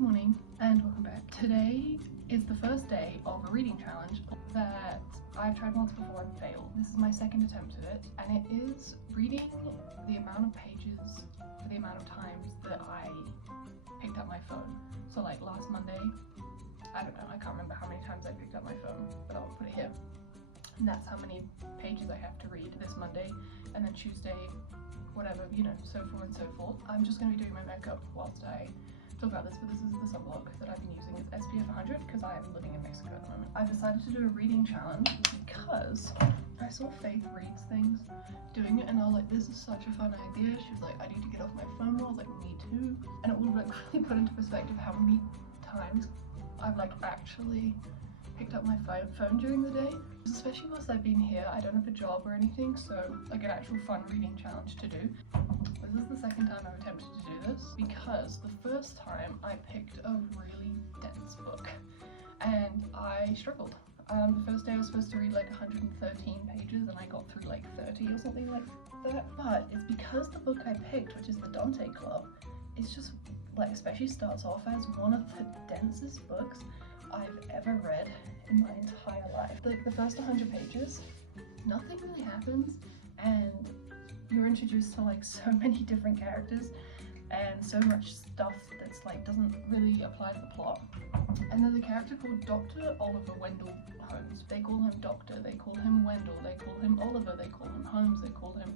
Good morning and welcome back. Today is the first day of a reading challenge that I've tried once before and failed. This is my second attempt at it, and it is reading the amount of pages for the amount of times that I picked up my phone. So like last Monday, I don't know, I can't remember how many times I picked up my phone, but I'll put it here. And that's how many pages I have to read this Monday, and then Tuesday, whatever, you know, so forth and so forth. I'm just going to be doing my makeup whilst I talk about this, but this is the sunblock that I've been using. It's SPF 100 because I am living in Mexico at the moment. I decided to do a reading challenge because I saw Faith reads things doing it, and I was like, this is such a fun idea. She was like, I need to get off my phone more. I was like, me too. And it would like really put into perspective how many times I've like actually picked up my phone during the day, especially whilst I've been here. I don't have a job or anything, so like an actual fun reading challenge to do. This is the second time I've attempted to do this because the first time I picked a really dense book and I struggled. The first day I was supposed to read like 113 pages and I got through like 30 or something like that, but it's because the book I picked, which is the Dante Club, it's just like, especially starts off as one of the densest books I've ever read in my entire life. Like the first 100 pages, nothing really happens, and you're introduced to like so many different characters and so much stuff that's like doesn't really apply to the plot. And there's a character called Dr. Oliver Wendell Holmes. They call him Doctor, they call him Wendell, they call him Oliver, they call him Holmes, they call him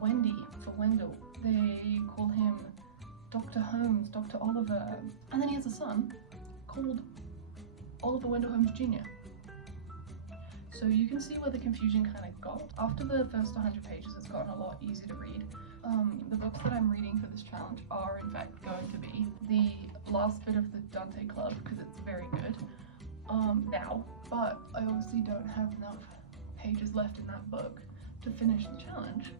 Wendy for Wendell, they call him Dr. Holmes, Dr. Oliver, and then he has a son called Oliver Wendell Holmes Jr. So you can see where the confusion kind of got. After the first 100 pages, it's gotten a lot easier to read. The books that I'm reading for this challenge are in fact going to be the last bit of the Dante Club, because it's very good now, but I obviously don't have enough pages left in that book to finish the challenge.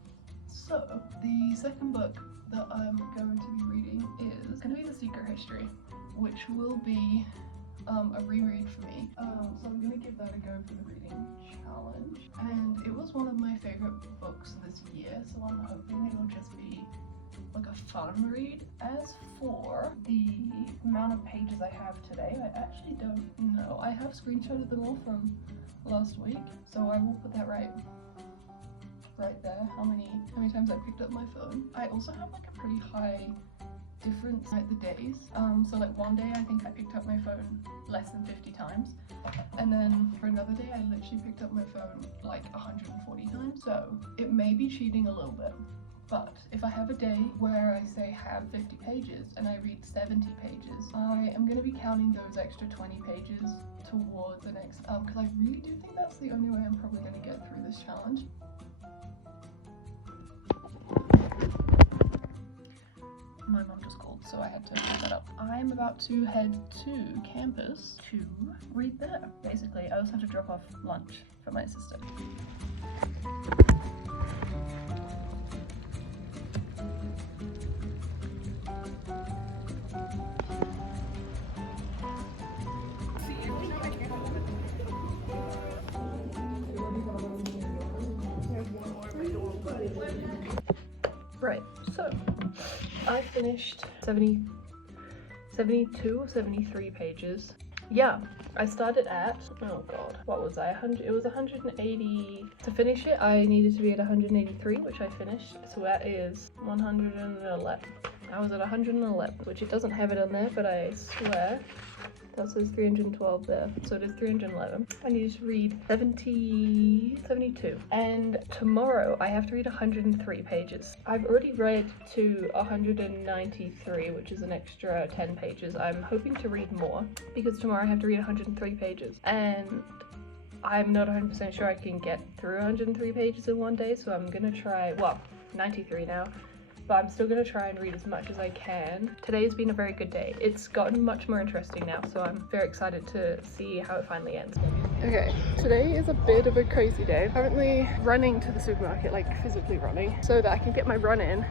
So the second book that I'm going to be reading is going to be The Secret History, which will be a reread for me, so I'm going to give that a go for the reading challenge, and it was one of my favourite books this year, so I'm hoping it'll just be like a fun read. As for the amount of pages I have today, I actually don't know. I have screenshotted them all from last week, so I will put that right there, how many times I picked up my phone. I also have like a pretty high difference like the days, so like one day I think I picked up my phone less than 50 times, and then for another day I literally picked up my phone like 140 times, so it may be cheating a little bit. But if I have a day where I say have 50 pages and I read 70 pages, I am going to be counting those extra 20 pages towards the next, because I really do think that's the only way I'm probably going to get through this challenge. My mom just called, so I had to pick that up. I'm about to head to campus to read there. Basically, I also have to drop off lunch for my sister. Right, so I finished 72 or 73 pages. Yeah, I started at, oh god, what was I, it was 180, to finish it I needed to be at 183, which I finished, so that is 111. I was at 111, which it doesn't have it on there, but I swear that says 312 there, so it is 311. I need to read 72, and tomorrow I have to read 103 pages. I've already read to 193, which is an extra 10 pages. I'm hoping to read more because tomorrow I have to read 103 pages, and I'm not 100% sure I can get through 103 pages in one day, so I'm gonna try, well, 93 now. But I'm still going to try and read as much as I can. Today's been a very good day. It's gotten much more interesting now, so I'm very excited to see how it finally ends. Okay, today is a bit of a crazy day. I'm currently running to the supermarket, like physically running, so that I can get my run in,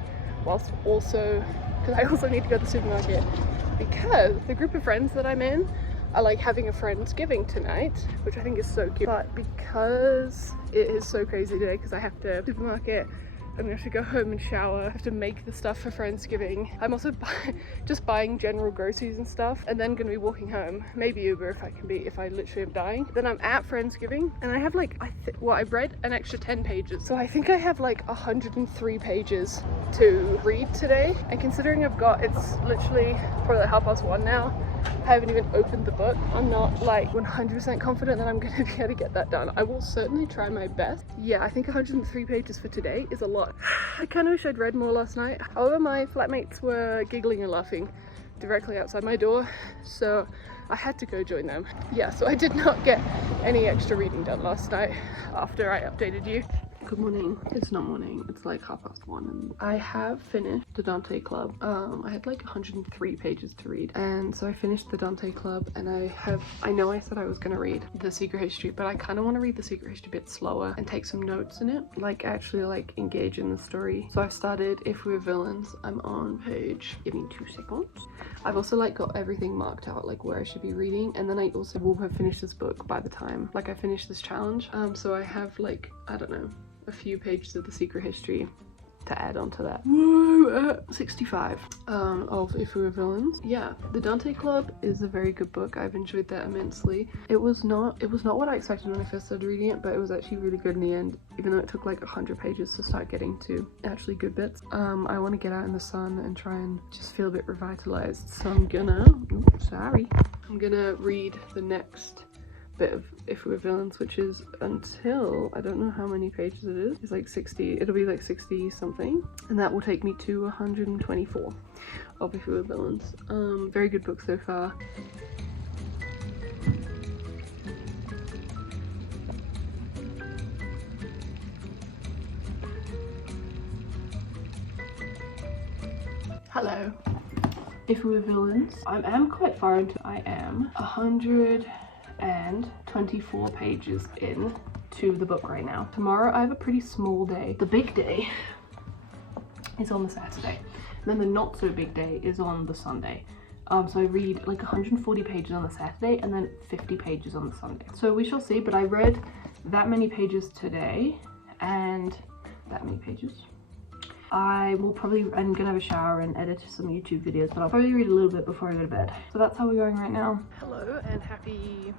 whilst also, because I also need to go to the supermarket, because the group of friends that I'm in are like having a Friendsgiving tonight, which I think is so cute. But because it is so crazy today, because I have to supermarket, I'm gonna have to go home and shower. I have to make the stuff for Friendsgiving. I'm also just buying general groceries and stuff, and then gonna be walking home. Maybe Uber if I can be, if I literally am dying. Then I'm at Friendsgiving, and I have like, I've read an extra 10 pages. So I think I have like 103 pages to read today. And considering it's literally probably like 1:30 now, I haven't even opened the book. I'm not like 100% confident that I'm gonna be able to get that done. I will certainly try my best. Yeah, I think 103 pages for today is a lot. I kind of wish I'd read more last night. However, my flatmates were giggling and laughing directly outside my door, so I had to go join them. Yeah, so I did not get any extra reading done last night after I updated you. Good morning. It's not morning, it's like 1:30, and I have finished the Dante Club. I had like 103 pages to read, and so I finished the Dante Club, and I know I said I was gonna read The Secret History, but I kind of want to read The Secret History a bit slower and take some notes in it, like actually like engage in the story. So I've started If We Were Villains. I'm on page, give me 2 seconds. I've also like got everything marked out, like where I should be reading, and then I also will have finished this book by the time like I finish this challenge. So I have like, I don't know, a few pages of The Secret History to add on to that. Woo! 65 of If We Were Villains. Yeah, the Dante Club is a very good book. I've enjoyed that immensely. It was not what I expected when I first started reading it, but it was actually really good in the end, even though it took like 100 pages to start getting to actually good bits. I want to get out in the sun and try and just feel a bit revitalized, so I'm gonna read the next bit of If We Were Villains, which is until, I don't know how many pages it is. It's like 60, it'll be like 60 something, and that will take me to 124 of If We Were Villains. Very good book so far. Hello. If We Were Villains. I am quite far into, I am 124 pages in to the book right now. Tomorrow I have a pretty small day. The big day is on the Saturday, and then the not so big day is on the Sunday. So I read like 140 pages on the Saturday and then 50 pages on the Sunday. So we shall see, but I read that many pages today and that many pages. I'm gonna have a shower and edit some YouTube videos, but I'll probably read a little bit before I go to bed. So that's how we're going right now. Hello and happy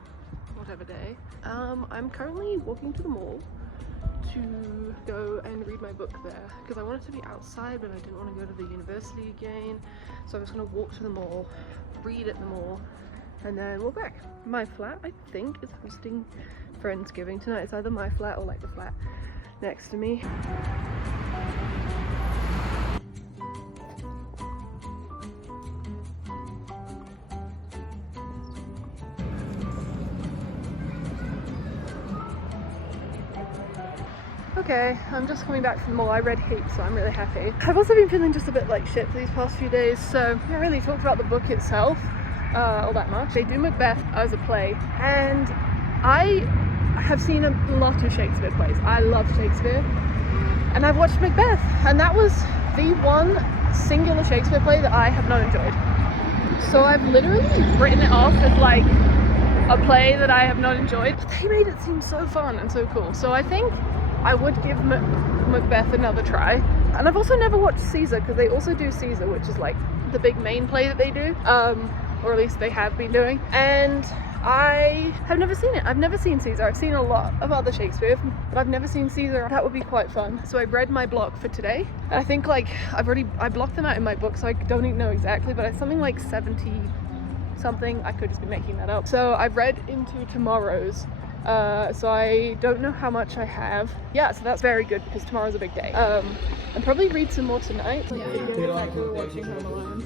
whatever day. I'm currently walking to the mall to go and read my book there, because I wanted to be outside but I didn't want to go to the university again. So I was gonna walk to the mall, read at the mall, and then walk back. My flat, I think, is hosting Friendsgiving tonight. It's either my flat or like the flat next to me. Okay, I'm just coming back from the mall. I read heaps, so I'm really happy. I've also been feeling just a bit like shit for these past few days, so I haven't really talked about the book itself all that much. They do Macbeth as a play, and I have seen a lot of Shakespeare plays. I love Shakespeare, and I've watched Macbeth, and that was the one singular Shakespeare play that I have not enjoyed. So I've literally written it off as like a play that I have not enjoyed, but they made it seem so fun and so cool. So I think I would give Macbeth another try. And I've also never watched Caesar, because they also do Caesar, which is like the big main play that they do, or at least they have been doing, and I have never seen it. I've never seen Caesar. I've seen a lot of other Shakespeare, but I've never seen Caesar. That would be quite fun. So I read my block for today, and I think like I blocked them out in my book, so I don't even know exactly, but it's something like 70 something. I could just be making that up. So I've read into tomorrow's, so I don't know how much I have. Yeah, so that's very good because tomorrow's a big day. And probably read some more tonight. Yeah. Like we were watching Home Alone.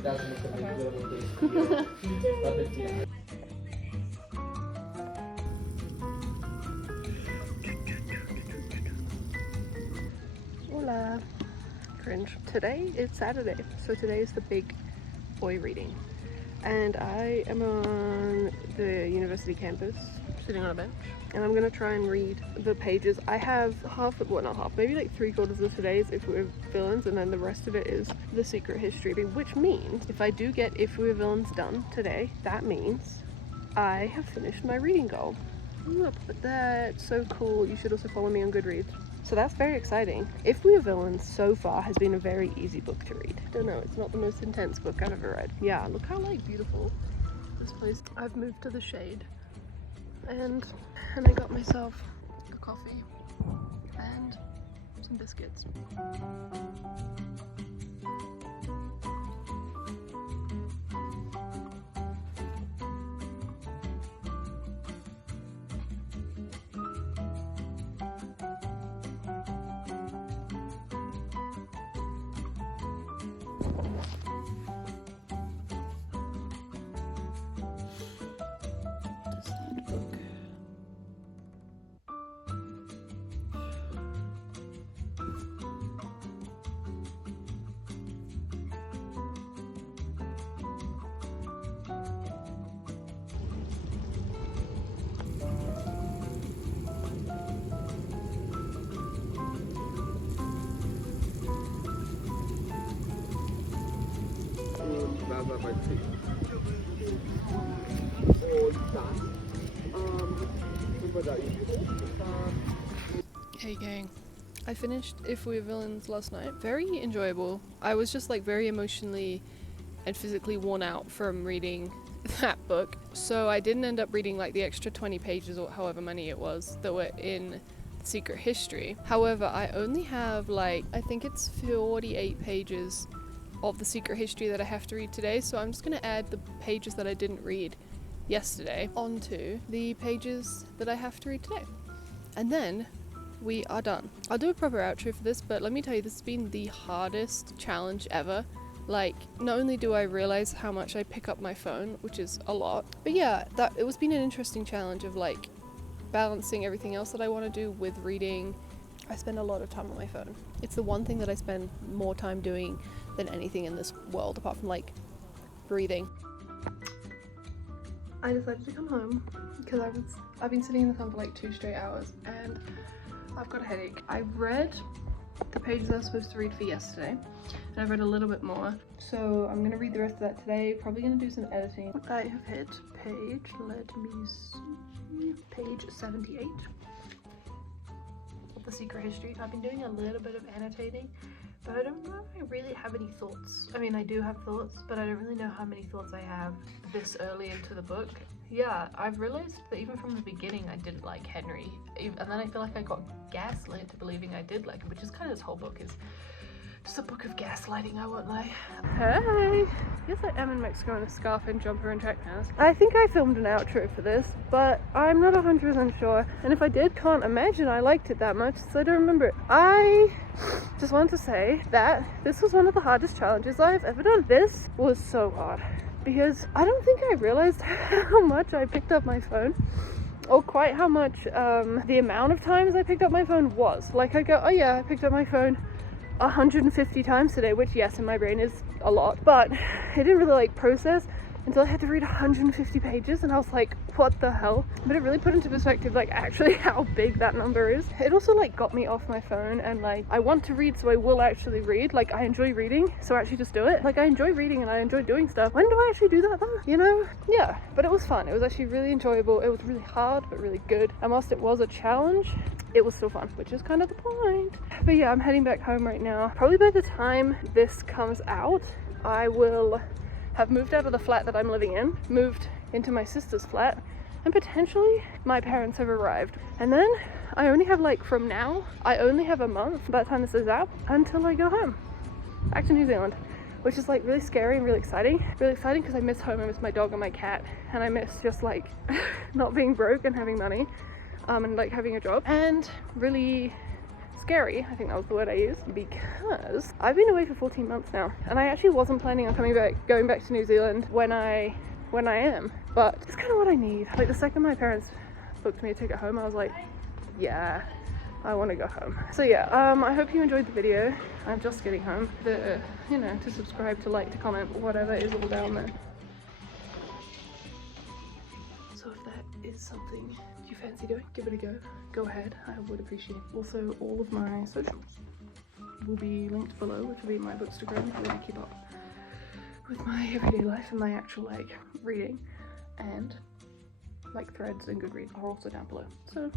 Okay. Hola. Cringe. Today is Saturday, so today is the big boy reading. And I am on the university campus, sitting on a bench, and I'm gonna try and read the pages. I have maybe like 3/4 of today's If We Were Villains, and then the rest of it is The Secret History, which means if I do get If We Were Villains done today, that means I have finished my reading goal. Look at that, so cool. You should also follow me on Goodreads. So that's very exciting. If We Are Villains so far has been a very easy book to read. I don't know, it's not the most intense book I've ever read. Yeah, look how like beautiful this place. I've moved to the shade and I got myself a coffee and some biscuits. Hey gang, I finished If We Were Villains last night. Very enjoyable. I was just like very emotionally and physically worn out from reading that book, so I didn't end up reading like the extra 20 pages or however many it was that were in Secret History. However, I only have like, I think it's 48 pages of the Secret History that I have to read today, so I'm just going to add the pages that I didn't read yesterday onto the pages that I have to read today. And then we are done. I'll do a proper outro for this, but let me tell you, this has been the hardest challenge ever. Like, not only do I realize how much I pick up my phone, which is a lot, but yeah, it was been an interesting challenge of like balancing everything else that I want to do with reading. I spend a lot of time on my phone. It's the one thing that I spend more time doing than anything in this world, apart from like breathing. I decided to come home because I've been sitting in the sun for like 2 straight hours and I've got a headache. I read the pages I was supposed to read for yesterday and I've read a little bit more, so I'm gonna read the rest of that today. Probably gonna do some editing. I have hit page, let me see, page 78 of the Secret History. I've been doing a little bit of annotating, but I don't know if I really have any thoughts. I mean, I do have thoughts, but I don't really know how many thoughts I have this early into the book. Yeah, I've realized that even from the beginning I didn't like Henry, and then I feel like I got gaslit into believing I did like him, which is kind of this whole book is just a book of gaslighting, I won't lie. Hey! Yes, I am in Mexico in a scarf and jumper and track pants. I think I filmed an outro for this, but I'm not 100% sure. And if I did, can't imagine I liked it that much, so I don't remember it. I just want to say that this was one of the hardest challenges I've ever done. This was so hard because I don't think I realized how much I picked up my phone, or quite how much the amount of times I picked up my phone was. Like, I go, oh yeah, I picked up my phone 150 times today, which yes, in my brain is a lot, but I didn't really like process until I had to read 150 pages and I was like, what the hell? But it really put into perspective like actually how big that number is. It also like got me off my phone and like I want to read, so I will actually read. Like, I enjoy reading, so I actually just do it. Like, I enjoy reading and I enjoy doing stuff. When do I actually do that though? You know? Yeah, but it was fun. It was actually really enjoyable. It was really hard but really good, and whilst it was a challenge, it was still fun, which is kind of the point. But yeah, I'm heading back home right now. Probably by the time this comes out, I will have moved out of the flat that I'm living in, moved into my sister's flat, and potentially my parents have arrived. And then I only have like, from now, I only have a month by the time this is out until I go home, back to New Zealand, which is like really scary and really exciting. Really exciting because I miss home, I miss my dog and my cat, and I miss just like not being broke and having money, and like having a job, and really scary, I think that was the word I used, because I've been away for 14 months now, and I actually wasn't planning on going back to New Zealand when I am, but it's kind of what I need. Like, the second my parents booked me a ticket home, I was like, yeah, I want to go home. So yeah, I hope you enjoyed the video. I'm just getting home. You know, to subscribe, to like, to comment, whatever is all down there. So if that is something you fancy doing, give it a go. Go ahead, I would appreciate it. Also, all of my socials will be linked below, which will be my bookstagram if you want to keep up with my everyday life and my actual like reading, and like threads and Goodreads are also down below. So